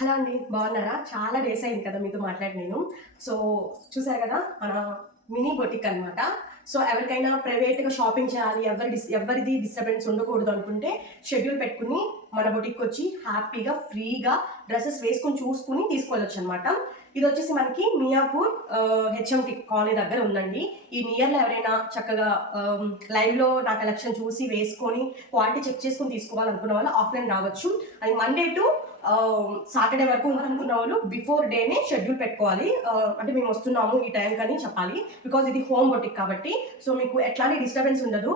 Hello అండి, బాగున్నారా? చాలా డేస్ అయింది కదా మీతో మాట్లాడి నేను. సో చూసారు కదా మన మినీ బొటిక్ అనమాట. సో ఎవరికైనా ప్రైవేట్గా షాపింగ్ చేయాలి, ఎవరిది డిస్టర్బెన్స్ ఉండకూడదు అనుకుంటే షెడ్యూల్ పెట్టుకుని మన బొటిక్ వచ్చి హ్యాపీగా ఫ్రీగా డ్రెస్సెస్ వేసుకొని చూసుకుని తీసుకోవచ్చు అనమాట. ఇది వచ్చేసి మనకి మియాపూర్ హెచ్ఎంటి కాలనీ దగ్గర ఉందండి. ఈ నియర్లో ఎవరైనా చక్కగా లైవ్లో నా కలెక్షన్ చూసి వేసుకొని క్వాలిటీ చెక్ చేసుకొని తీసుకోవాలనుకున్న వాళ్ళు ఆఫ్లైన్ రావచ్చు. అది మండే టు సాటర్డే వరకు అనుకున్న వాళ్ళు బిఫోర్ డేనే షెడ్యూల్ పెట్టుకోవాలి. అంటే మేము వస్తున్నాము ఈ టైం కానీ చెప్పాలి, బికాజ్ ఇది హోమ్ బొటిక్ కాబట్టి. సో మీకు ఎట్లాంటి డిస్టర్బెన్స్ ఉండదు.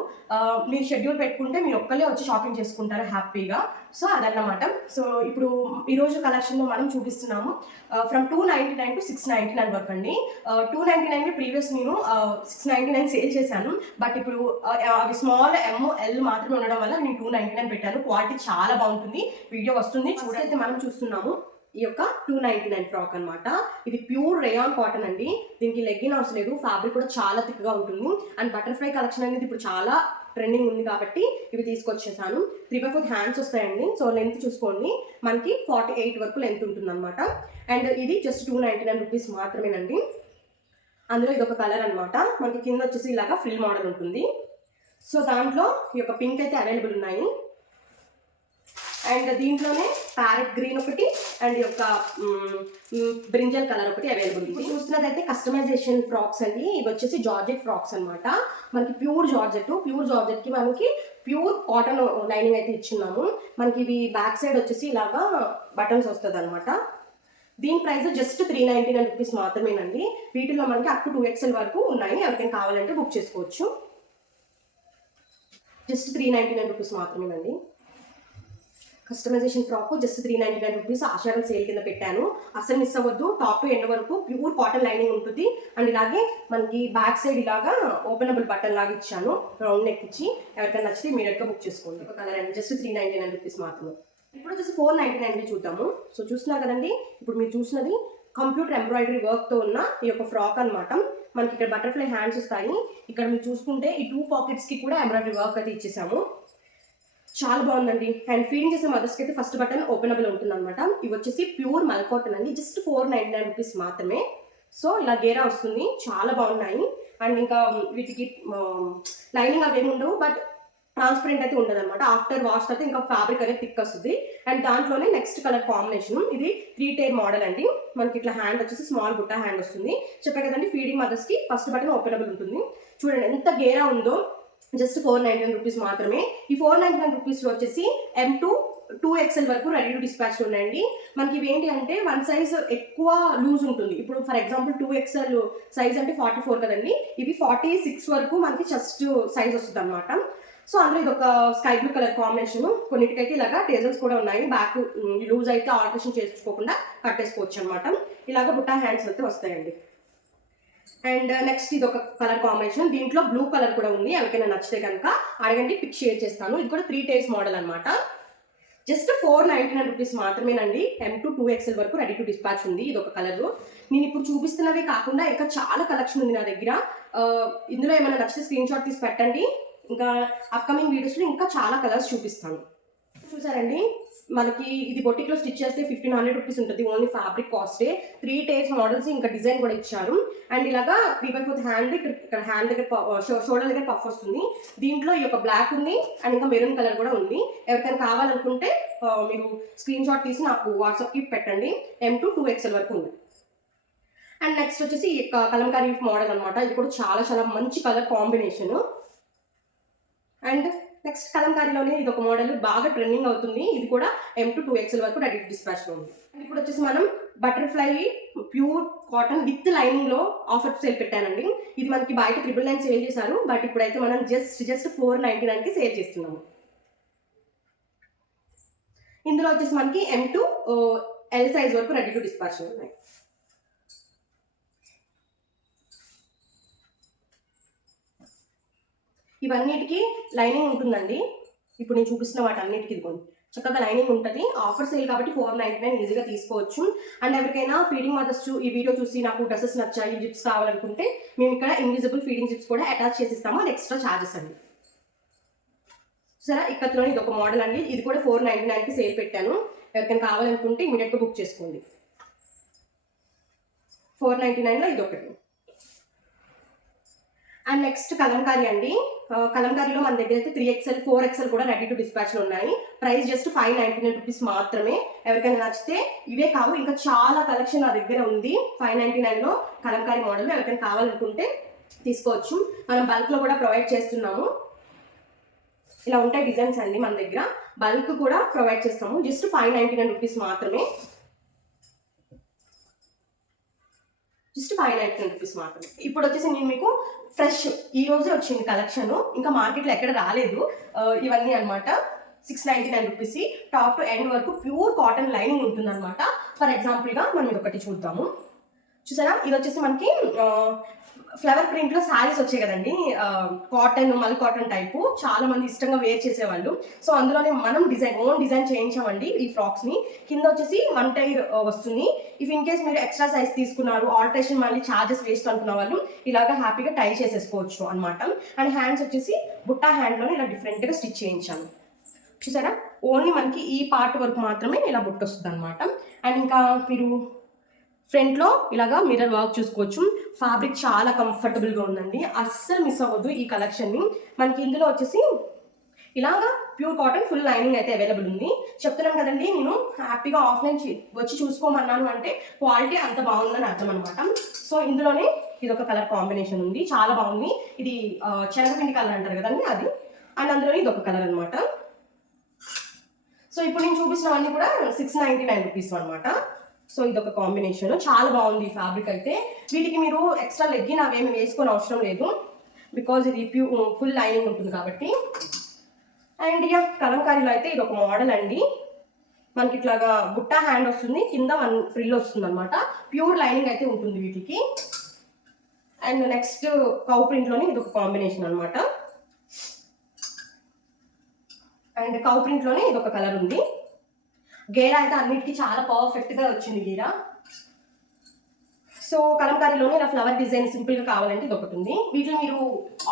మీరు షెడ్యూల్ పెట్టుకుంటే మీరు ఒక్కళ్ళే వచ్చి షాపింగ్ చేసుకుంటారు హ్యాపీగా. సో అదన్నమాట. సో ఇప్పుడు ఈరోజు కలెక్షన్లో మనం చూపిస్తున్నాము ఫ్రమ్ 299 to 699 వరకు అండి. 299 ప్రీవియస్ నేను 699 సేల్ చేశాను. బట్ ఇప్పుడు అవి స్మాల్ ML మాత్రమే ఉండడం వల్ల నేను 299 పెట్టాను. క్వాలిటీ చాలా బాగుంటుంది. వీడియో వస్తుంది చూడైతే మనం చూస్తున్నాము. ఈ యొక్క 299 ఫ్రాక్ అనమాట. ఇది ప్యూర్ రేయాన్ కాటన్ అండి. దీనికి లెగ్గిన్ అవసరం లేదు. ఫ్యాబ్రిక్ కూడా చాలా థిక్గా ఉంటుంది. అండ్ బటర్ఫ్లై కలెక్షన్ అనేది ఇప్పుడు చాలా ట్రెండింగ్ ఉంది కాబట్టి ఇవి తీసుకొచ్చేసాను. 3/4 హ్యాండ్స్ వస్తాయండి. సో లెంత్ చూసుకోండి, మనకి 48 వరకు లెంత్ ఉంటుంది అనమాట. అండ్ ఇది జస్ట్ 299 రూపీస్ మాత్రమేనండి. అందులో ఇది ఒక కలర్ అనమాట. మనకి కింద వచ్చేసి ఇలాగా ఫ్రిల్ మోడల్ ఉంటుంది. సో దాంట్లో ఈ యొక్క పింక్ అయితే అవైలబుల్ ఉన్నాయి. అండ్ దీంట్లోనే ప్యారెట్ గ్రీన్ ఒకటి అండ్ యొక్క బ్రింజల్ కలర్ ఒకటి అవైలబుల్ ఉంది. చూస్తున్నదైతే కస్టమైజేషన్ ఫ్రాక్స్ అండి. ఇవి వచ్చేసి జార్జెట్ ఫ్రాక్స్ అనమాట. మనకి ప్యూర్ జార్జెట్కి మనకి ప్యూర్ కాటన్ లైనింగ్ అయితే ఇచ్చున్నాము. మనకి ఇవి బ్యాక్ సైడ్ వచ్చేసి ఇలాగా బటన్స్ వస్తుంది అనమాట. దీని ప్రైస్ జస్ట్ 399 రూపీస్ మాత్రమేనండి. వీటిలో మనకి అప్ టు 2XL వరకు ఉన్నాయి. ఎవరికైనా కావాలంటే బుక్ చేసుకోవచ్చు. జస్ట్ 399 రూపీస్ మాత్రమేనండి. Customization frock just 399 rupees Ashadham sale కింద పెట్టాను. అసలు మిస్ అవ్వద్దు. టాప్ టు ఎండ్ వరకు ప్యూర్ కాటన్ లైనింగ్ ఉంటుంది. అండ్ ఇలాగే మనకి బ్యాక్ సైడ్ ఇలాగా ఓపెనబుల్ బటన్ లాగా ఇచ్చాను. రౌండ్ నెక్ ఇచ్చి ఎవరికైనా నచ్చితే ఇమీడియట్గా బుక్ చేసుకోండి. ఒక కలర్ అండి. జస్ట్ 399 రూపీస్ మాత్రమే. ఇప్పుడు వచ్చేసి 499 చూద్దాము. సో చూస్తున్నారు కదండి, ఇప్పుడు మీరు చూసినది కంప్యూటర్ ఎంబ్రాయిడరీ వర్క్తో ఉన్న ఈ యొక్క ఫ్రాక్ అనమాట. మనకి ఇక్కడ బటర్ఫ్లై హ్యాండ్స్ వస్తాయి. ఇక్కడ మీరు చూసుకుంటే ఈ 2 పాకెట్స్కి కూడా ఎంబ్రాయిడరీ వర్క్ అయితే ఇచ్చేసాము. చాలా బాగుందండి. అండ్ ఫీడింగ్ చేసే మదర్స్కి అయితే ఫస్ట్ బటన్ ఓపెనబుల్ ఉంటుంది అనమాట. ఇవి వచ్చేసి ప్యూర్ మల్ కాటన్ అండి. జస్ట్ 499 రూపీస్ మాత్రమే. సో ఇలా గేరా వస్తుంది. చాలా బాగున్నాయి. అండ్ ఇంకా వీటికి లైనింగ్ అవేమి ఉండవు, బట్ ట్రాన్స్పరెంట్ అయితే ఉండదు అనమాట. ఆఫ్టర్ వాష్ అయితే ఇంకా ఫ్యాబ్రిక్ అనేది థిక్ వస్తుంది. అండ్ దాంట్లోనే నెక్స్ట్ కలర్ కాంబినేషన్ ఇది 3 టైర్ మోడల్ అండి. మనకి ఇట్లా హ్యాండ్ వచ్చేసి స్మాల్ బుట్ట హ్యాండ్ వస్తుంది. చెప్పే కదండి, ఫీడింగ్ మదర్స్కి ఫస్ట్ బటన్ ఓపెనబుల్ ఉంటుంది. చూడండి ఎంత గేరా ఉందో. జస్ట్ 499 రూపీస్ మాత్రమే. ఈ 499 రూపీస్లో వచ్చేసి M to 2XL వరకు రెడీ టు డిస్పాచ్ ఉన్నాయండి. మనకి ఇవి ఏంటి అంటే వన్ సైజ్ ఎక్కువ లూజ్ ఉంటుంది. ఇప్పుడు ఫర్ ఎగ్జాంపుల్ 2XL సైజ్ అంటే 44 కదండి, ఇవి 46 వరకు మనకి చెస్ట్ సైజ్ వస్తుంది అనమాట. సో అందులో ఇది ఒక స్కై బ్లూ కలర్ కాంబినేషన్. కొన్నిటికైతే ఇలాగా టేజల్స్ కూడా ఉన్నాయి. బ్యాక్ లూజ్ అయితే ఆల్టరేషన్ చేసుకోకుండా కట్టేసుకోవచ్చు అనమాట. ఇలాగ బుట్టా హ్యాండ్స్ అయితే వస్తాయండి. అండ్ నెక్స్ట్ ఇది ఒక కలర్ కాంబినేషన్. దీంట్లో బ్లూ కలర్ కూడా ఉంది. ఎవరికైనా నచ్చితే కనుక అడగండి, పిక్ షేర్ చేస్తాను. ఇది కూడా 3 టైర్స్ మోడల్ అనమాట. జస్ట్ 499 రూపీస్ మాత్రమేనండి. M to 2XL వరకు రెడీ టు డిస్పాచ్ ఉంది. ఇది ఒక కలర్. నేను ఇప్పుడు చూపిస్తున్నవే కాకుండా ఇంకా చాలా కలెక్షన్ ఉంది నా దగ్గర. ఇందులో ఏమైనా నచ్చితే స్క్రీన్ షాట్ తీసి పెట్టండి. ఇంకా అప్కమింగ్ వీడియోస్లో ఇంకా చాలా కలర్స్ చూపిస్తాను. చూసారండి, మనకి ఇది బొటిక్లో స్టిచ్ చేస్తే 1500 రూపీస్ ఉంటుంది. ఓన్లీ ఫ్యాబ్రిక్ కాస్టే. 3 టైర్స్ మోడల్స్ ఇంకా డిజైన్ కూడా ఇచ్చారు. అండ్ ఇలాగా 3/4 హ్యాండ్ ఇక్కడ హ్యాండ్ దగ్గర షోల్డర్ దగ్గర పఫ్ వస్తుంది. దీంట్లో ఈ యొక్క బ్లాక్ ఉంది అండ్ ఇంకా మెరూన్ కలర్ కూడా ఉంది. ఎవరికైనా కావాలనుకుంటే మీరు స్క్రీన్ షాట్ తీసి నాకు వాట్సాప్కి పెట్టండి. M to 2XL వరకు ఉంది. అండ్ నెక్స్ట్ వచ్చేసి కలంకారీ మోడల్ అనమాట. ఇది కూడా చాలా చాలా మంచి కలర్ కాంబినేషన్. అండ్ నెక్స్ట్ కలంకారీలోనే ఇది ఒక మోడల్ బాగా ట్రెండింగ్ అవుతుంది. ఇది కూడా M to 2XL వరకు రెడీ టు డిస్పాచ్లో ఉంది. ఇప్పుడు వచ్చేసి మనం బటర్ఫ్లై ప్యూర్ కాటన్ విత్ లైనింగ్లో ఆఫర్ సేల్ పెట్టానండి. ఇది మనకి బయట 999 సేల్ చేశారు. బట్ ఇప్పుడైతే మనం జస్ట్ 499కి సేల్ చేస్తున్నాము. ఇందులో వచ్చేసి మనకి M to L సైజ్ వరకు రెడీ టు డిస్పాచ్ ఉన్నాయి. ఇవన్నిటికీ లైనింగ్ ఉంటుందండి. ఇప్పుడు నేను చూపిస్తున్న వాటి అన్నిటికీ ఇదిగోండి చక్కగా లైనింగ్ ఉంటుంది. ఆఫర్ సేల్ కాబట్టి 499 ఈజీగా తీసుకోవచ్చు. అండ్ ఎవరికైనా ఫీడింగ్ మదర్స్ ఈ వీడియో చూసి నాకు డ్రెస్సెస్ నచ్చాయి, జిప్స్ కావాలనుకుంటే మేము ఇక్కడ ఇన్విజిబుల్ ఫీడింగ్ జిప్స్ కూడా అటాచ్ చేసిస్తాము. అది ఎక్స్ట్రా ఛార్జెస్ అండి. సరే ఇక్కత్లోని ఇది ఒక మోడల్ అండి. ఇది కూడా 499కి సేల్ పెట్టాను. ఎవరికైనా కావాలనుకుంటే ఇమీడియట్గా బుక్ చేసుకోండి. 499లో ఇది ఒకటి. అండ్ నెక్స్ట్ కలంకారీ అండి. కలంకారీలో మన దగ్గర అయితే 3XL 4XL కూడా రెడీ టు డిస్పాచ్లో ఉన్నాయి. ప్రైస్ జస్ట్ 599 రూపీస్ మాత్రమే. ఎవరికైనా నచ్చితే ఇవే కాదు ఇంకా చాలా కలెక్షన్ నా దగ్గర ఉంది. 599లో కలంకారీ మోడల్ ఎవరికైనా కావాలనుకుంటే తీసుకోవచ్చు. మనం బల్క్లో కూడా ప్రొవైడ్ చేస్తున్నాము. ఇలా ఉంటాయి డిజైన్స్ అండి మన దగ్గర. బల్క్ కూడా ప్రొవైడ్ చేస్తాము. జస్ట్ 599 రూపీస్ మాత్రమే. జస్ట్ 599 రూపీస్ మాత్రమే. ఇప్పుడు వచ్చేసి నేను మీకు ఫ్రెష్ ఈ రోజే వచ్చింది కలెక్షన్, ఇంకా మార్కెట్లో ఎక్కడ రాలేదు. ఇవన్నీ అనమాట 699 రూపీస్. టాప్ టు ఎండ్ వరకు ప్యూర్ కాటన్ లైనింగ్ ఉంటుంది అనమాట. ఫర్ ఎగ్జాంపుల్గా మనం ఇది ఒకటి చూద్దాము. చూసారా, ఇది వచ్చేసి మనకి ఫ్లవర్ ప్రింట్లో శారీస్ వచ్చాయి కదండి, కాటన్ మల్ కాటన్ టైపు చాలా మంది ఇష్టంగా వేర్ చేసేవాళ్ళు. సో అందులోనే మనం ఓన్ డిజైన్ చేయించామండి ఈ ఫ్రాక్స్ని. కింద వచ్చేసి 1 టైర్ వస్తుంది. ఇఫ్ ఇన్ కేస్ మీరు ఎక్స్ట్రా సైజ్ తీసుకున్నారు, ఆల్టరేషన్ మళ్ళీ ఛార్జెస్ వేస్ట్ అనుకున్న వాళ్ళు ఇలాగా హ్యాపీగా టై చేసేసుకోవచ్చు అనమాట. అండ్ హ్యాండ్స్ వచ్చేసి బుట్టా హ్యాండ్లోనే ఇలా డిఫరెంట్గా స్టిచ్ చేయించాను. చూసారా, ఓన్లీ మనకి ఈ పార్ట్ వరకు మాత్రమే ఇలా బుట్ట వస్తుంది అనమాట. అండ్ ఇంకా మీరు ఫ్రంట్లో ఇలాగా మిర్రర్ వర్క్ చూసుకోవచ్చు. ఫ్యాబ్రిక్ చాలా కంఫర్టబుల్గా ఉందండి, అస్సలు మిస్ అవ్వద్దు ఈ కలెక్షన్ని. మనకి ఇందులో వచ్చేసి ఇలాగా ప్యూర్ కాటన్ ఫుల్ లైనింగ్ అయితే అవైలబుల్ ఉంది. చెప్తున్నాను కదండి, నేను హ్యాపీగా ఆఫ్లైన్ వచ్చి చూసుకోమన్నాను అంటే క్వాలిటీ అంత బాగుందని అర్థం అనమాట. సో ఇందులోనే ఇది ఒక కలర్ కాంబినేషన్ ఉంది, చాలా బాగుంది. ఇది శనగపిండి కలర్ అంటారు కదండి అది. అండ్ అందులో ఇది ఒక కలర్ అనమాట. సో ఇప్పుడు నేను చూపిస్తున్నవన్నీ కూడా 699 రూపీస్ అనమాట. సో ఇదొక కాంబినేషన్, చాలా బాగుంది ఈ ఫ్యాబ్రిక్ అయితే. వీటికి మీరు ఎక్స్ట్రా లెగ్గిన్ అవేమి వేసుకొని అవసరం లేదు, బికాజ్ ఇది ఫుల్ లైనింగ్ ఉంటుంది కాబట్టి. అండ్ ఇక కలంకారీలో అయితే ఇది ఒక మోడల్ అండి. మనకి ఇట్లాగా బుట్టా హ్యాండ్ వస్తుంది, కింద 1 ఫ్రిల్ వస్తుంది అనమాట. ప్యూర్ లైనింగ్ అయితే ఉంటుంది వీటికి. అండ్ నెక్స్ట్ కౌ ప్రింట్లోని ఇది ఒక కాంబినేషన్ అనమాట. అండ్ కౌ ప్రింట్లోనే ఇది ఒక కలర్ ఉంది. గేరా అయితే అన్నిటికీ చాలా పర్ఫెక్ట్గా వచ్చింది గేరా. సో కలంకారీలోనే ఇలా ఫ్లవర్ డిజైన్ సింపుల్గా కావాలంటే ఇది ఒకటి ఉంది. వీటిని మీరు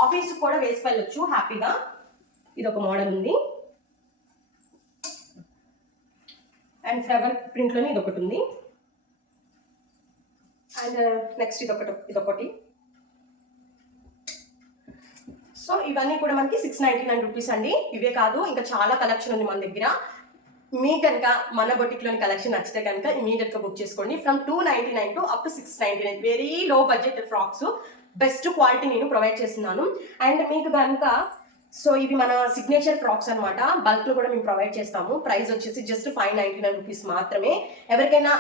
ఆఫీస్కి కూడా వేసి వెళ్ళొచ్చు హ్యాపీగా. ఇది ఒక మోడల్ ఉంది. అండ్ ఫ్లవర్ ప్రింట్లోనే ఇది ఒకటి ఉంది. అండ్ నెక్స్ట్ ఇదొకటి. సో ఇవన్నీ కూడా మనకి 699 రూపీస్ అండి. ఇవే కాదు ఇంకా చాలా కలెక్షన్ ఉంది మన దగ్గర. మీ కనుక మన బొటిక్లోని కలెక్షన్ నచ్చితే కనుక ఇమీడియట్గా బుక్ చేసుకోండి. From 299 to up to 699. Very low budget frocks, best quality నేను ప్రొవైడ్ చేస్తున్నాను. అండ్ మీకు కనుక సో ఇవి మన సిగ్నేచర్ ఫ్రాక్స్ అనమాట. బల్క్లో కూడా మేము ప్రొవైడ్ చేస్తాము. ప్రైస్ వచ్చేసి జస్ట్ 599 రూపీస్ మాత్రమే. ఎవరికైనా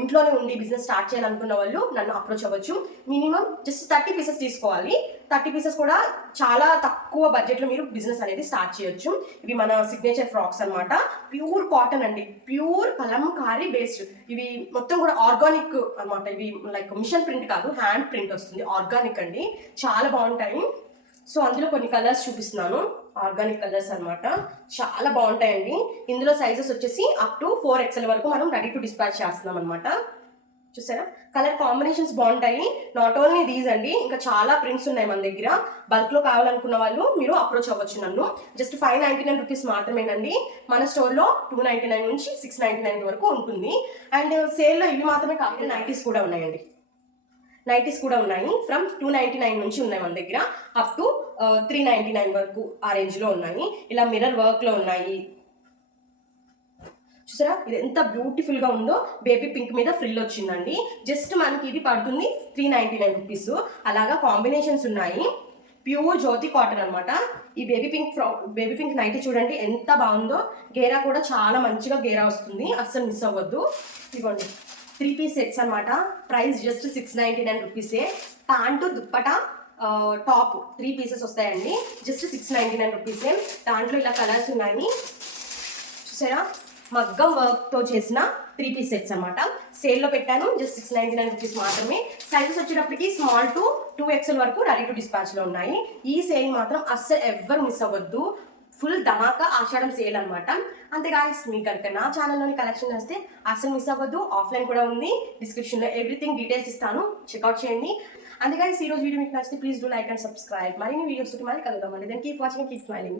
ఇంట్లోనే ఉండి బిజినెస్ స్టార్ట్ చేయాలనుకున్న వాళ్ళు నన్ను అప్రోచ్ అవ్వచ్చు. మినిమం జస్ట్ 30 పీసెస్ తీసుకోవాలి. 30 పీసెస్ కూడా చాలా తక్కువ బడ్జెట్లో మీరు బిజినెస్ అనేది స్టార్ట్ చేయొచ్చు. ఇవి మన సిగ్నేచర్ ఫ్రాక్స్ అనమాట. ప్యూర్ కాటన్ అండి, ప్యూర్ కలంకారీ బేస్డ్. ఇవి మొత్తం కూడా ఆర్గానిక్ అనమాట. ఇవి లైక్ మిషన్ ప్రింట్ కాదు, హ్యాండ్ ప్రింట్ వస్తుంది. ఆర్గానిక్ అండి, చాలా బాగుంటాయి. సో అందులో కొన్ని కలర్స్ చూపిస్తున్నాను, ఆర్గానిక్ కలర్స్ అనమాట. చాలా బాగుంటాయండి. ఇందులో సైజెస్ వచ్చేసి అప్ టు 4XL వరకు మనం రెడీ టు డిస్పాచ్ చేస్తున్నాం అనమాట. చూసారా, కలర్ కాంబినేషన్స్ బాగుంటాయి. నాట్ ఓన్లీ దీస్ అండి, ఇంకా చాలా ప్రింట్స్ ఉన్నాయి మన దగ్గర. బల్క్లో కావాలనుకున్న వాళ్ళు మీరు అప్రోచ్ అవ్వచ్చు నన్ను. జస్ట్ 599 రూపీస్ మాత్రమేనండి. మన స్టోర్లో 299 నుంచి 699 వరకు ఉంటుంది. అండ్ సేల్లో ఇవి మాత్రమే కాకుండా నైటీస్ కూడా ఉన్నాయండి. నైటీస్ కూడా ఉన్నాయి. ఫ్రమ్ 299 నుంచి ఉన్నాయి మన దగ్గర అప్ టు 399 వరకు ఆ రేంజ్లో ఉన్నాయి. ఇలా మిర్రర్ వర్క్లో ఉన్నాయి. చూసారా, ఇది ఎంత బ్యూటిఫుల్గా ఉందో. బేబీ పింక్ మీద ఫ్రిల్ వచ్చిందండి. జస్ట్ మనకి ఇది పడుతుంది 399 రూపీస్. అలాగా కాంబినేషన్స్ ఉన్నాయి. ప్యూర్ జ్యోతి కాటన్ అనమాట. ఈ బేబీ పింక్ నైటీ చూడండి ఎంత బాగుందో. గేరా కూడా చాలా మంచిగా గేరా వస్తుంది, అస్సలు మిస్ అవ్వద్దు. ఇదిగోండి 3 పీస్ సెట్స్ అనమాట. ప్రైస్ జస్ట్ 699 రూపీసే. ప్యాంటు దుప్పట టాప్ 3 పీసెస్ వస్తాయండి. జస్ట్ 699 రూపీసే. దాంట్లో ఇలా కలర్స్ ఉన్నాయి. చూసారా, మగ్గం వర్క్తో చేసిన 3 పీస్ సెట్స్ అనమాట. సేల్లో పెట్టాను, జస్ట్ 699 రూపీస్ మాత్రమే. సైజెస్ వచ్చేటప్పటికి స్మాల్ టు 2XL వరకు రెడీ టు డిస్పాచ్లో ఉన్నాయి. ఈ సేల్ మాత్రం అస్సలు ఎవ్వరు మిస్ అవ్వద్దు. ఫుల్ ధమాకా ఆషాఢం సేల్ అనమాట. అంతే గాయ్స్, మీకు కనుక నా ఛానల్లోని కలెక్షన్ వస్తే అస్సలు మిస్ అవ్వద్దు. ఆఫ్లైన్ కూడా ఉంది, డిస్క్రిప్షన్లో ఎవ్రీథింగ్ డీటెయిల్స్ ఇస్తాను, చెక్అవుట్ చేయండి. అంతే గాయ్స్, ఈ రోజు వీడియో మీకు నచ్చితే please do like and subscribe. మరిన్ని వీడియోస్ మళ్ళీ కలుద్దామండి. Then keep watching, keep smiling.